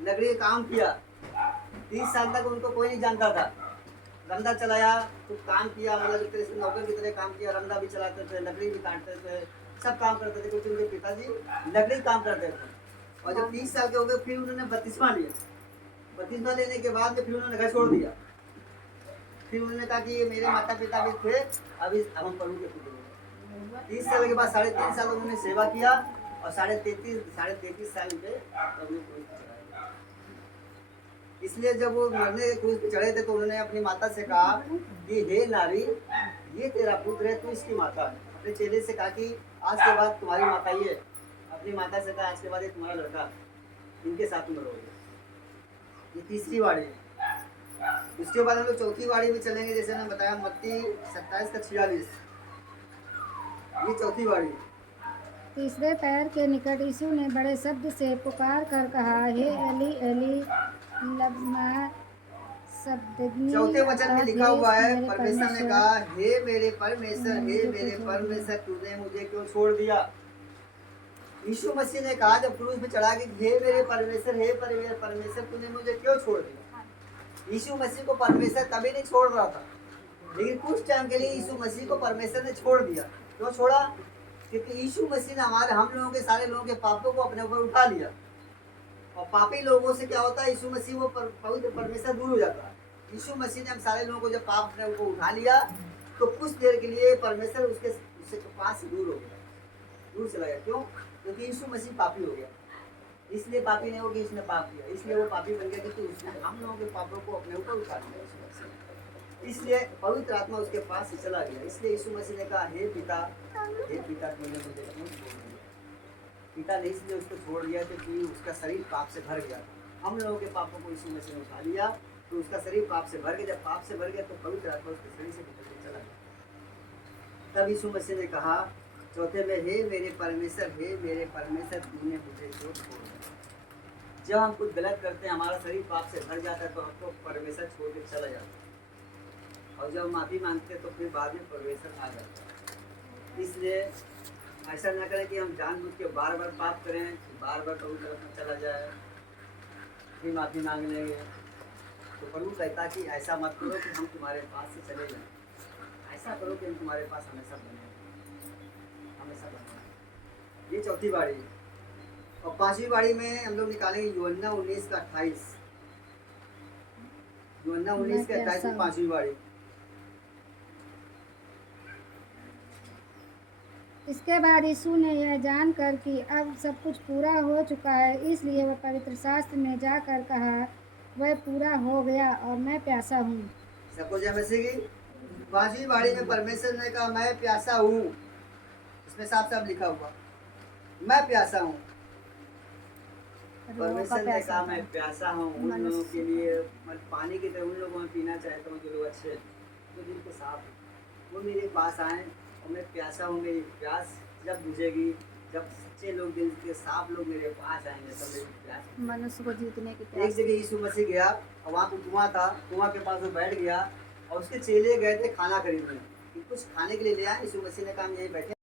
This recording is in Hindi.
लकड़ी का काम किया। 30 साल तक उनको कोई नहीं जानता था। रंदा चलाया, तो काम किया, मतलब एक तरह से नौकर की तरह काम किया। रंदा भी चलाते थे, लकड़ी भी काटते थे, सब काम करते थे क्योंकि उनके पिताजी लकड़ी काम करते थे। और जब 30 साल के हो गए फिर उन्होंने बत्तीसवां लिया। बत्तीसवां लेने के बाद में फिर उन्होंने घर छोड़ दिया। फिर उन्होंने कहा कि ये मेरे माता पिता भी थे, अब हम पढ़ू के खुद। 30 साल के बाद 3.5 साल उन्होंने सेवा किया और 33.5 साल पे उन्होंने क्रूस पे चढ़ाया। इसलिए जब वो मरने के क्रूस पे चढ़े थे तो उन्होंने अपनी माता से कहा कि हे नारी, ये तेरा पुत्र है, तू इसकी माता है। अपने चेले से कहा कि आज के बाद तुम्हारी माता ये। अपनी माता से कहा आज के बाद ये तुम्हारा लड़का, इनके साथ में रहोगे। ये तीसरी वाड़ी है। उसके बाद हम लोग चौथी वाड़ी में चलेंगे, जैसे मैंने बताया मत्ती 27 का 46। ये चौथी वाड़ी है। तीसरे पैर के निकट यीशु ने बड़े शब्द से पुकार कर कहा, हे एली एली लमा सबक्तनी। चौथे वचन में लिखा हुआ है, परमेश्वर ने कहा, हे मेरे परमेश्वर, हे मेरे परमेश्वर, तूने मुझे क्यों छोड़ दिया। यीशु मसीह ने कहा जब क्रूस पे चढ़ा के, हे मेरे परमेश्वर, हे मेरे परमेश्वर, तूने मुझे क्यों छोड़ दिया। यीशु मसीह को परमेश्वर कभी नहीं छोड़ रहा था, लेकिन कुछ टाइम के लिए यीशु मसीह को परमेश्वर ने छोड़ दिया। क्यों छोड़ा? क्योंकि यीशु मसीह ने हम लोगों के, सारे लोगों के पापों को अपने ऊपर उठा लिया। और पापी लोगों से क्या होता है, यीशु मसीह वो पवित्र परमेश्वर दूर हो जाता है। यीशु मसीह ने हम सारे लोगों को जब पाप अपने ऊपर उठा लिया तो कुछ देर के लिए परमेश्वर उसके पास से दूर हो गया, दूर चला गया। क्यों? क्योंकि यीशु मसीह पापी हो गया। इसलिए पापी नहीं हो कि इसने पाप किया, इसलिए वो पापी बन गया क्योंकि उसने हम लोगों के पापों को अपने ऊपर उठा लिया। इसलिए पवित्र आत्मा उसके पास से चला गया। इसलिए यीशु मसीह ने कहा, हे पिता तूने मुझे क्यों छोड़ दिया। पिता ने इसलिए उसको छोड़ दिया क्योंकि उसका शरीर पाप से भर गया। हम लोगों के पापों को यीशु मसीह ने उठा लिया तो उसका शरीर पाप से भर गया। जब पाप से भर गया तो पवित्र आत्मा उसके शरीर से निकल के चला गया। तब यीशु मसीह ने कहा चौथे में, हे मेरे परमेश्वर, हे मेरे परमेश्वर, तूने मुझे क्यों छोड़ दिया। जब हम कुछ गलत करते हैं, हमारा शरीर पाप से भर जाता है तो हमको परमेश्वर छोड़ के चला जाता है। और जब माफ़ी मांगते हैं तो फिर बाद में परमेश्वर आ जाता है। इसलिए ऐसा ना करें कि हम जानबूझ के बार बार पाप करें, बार बार पवित्र आत्मा चला जाए, फिर माफ़ी मांग लेंगे। तो प्रभु कहता कि ऐसा मत करो कि हम तुम्हारे पास से चले जाएं, ऐसा करो कि हम तुम्हारे पास हमेशा बने, हमेशा बने। ये चौथी बाड़ी है। और पांचवी बाड़ी में हम लोग निकालेंगे यूहन्ना 19 का 28। यूहन्ना 19 का 28 में पांचवी बाड़ी। इसके बाद यीशु ने यह जानकर कि अब सब कुछ पूरा हो चुका है, इसलिए वह पवित्र शास्त्र में जाकर कहा, वह पूरा हो गया और मैं प्यासा हूँ। सबको जय मसीह की। पांचवी बाड़ी में परमेश्वर ने कहा, मैं प्यासा हूँ। इसमें साफ साफ लिखा हुआ, मैं प्यासा हूँ। परमेश्वर ने कहा मैं प्यासा हूँ उन लोगों के लिए, पानी की तरह उन लोगों में पीना चाहता हूँ जो लोग अच्छे, जो दिल के साफ, वो मेरे पास आए। और मैं प्यासा हूँ, मेरी प्यास जब बुझेगी, जब सच्चे लोग, दिल के साफ लोग मेरे पास आएंगे तब मेरी प्यास। मनुष्य को जीतने की एक जगह यीशु मसीह गया और वहाँ पे कुआं था, कुआं के पास वो बैठ गया और उसके चेले गए थे खाना खरीदने कि कुछ खाने के लिए ले आए। यीशु मसीह ने कहा हम यहीं बैठे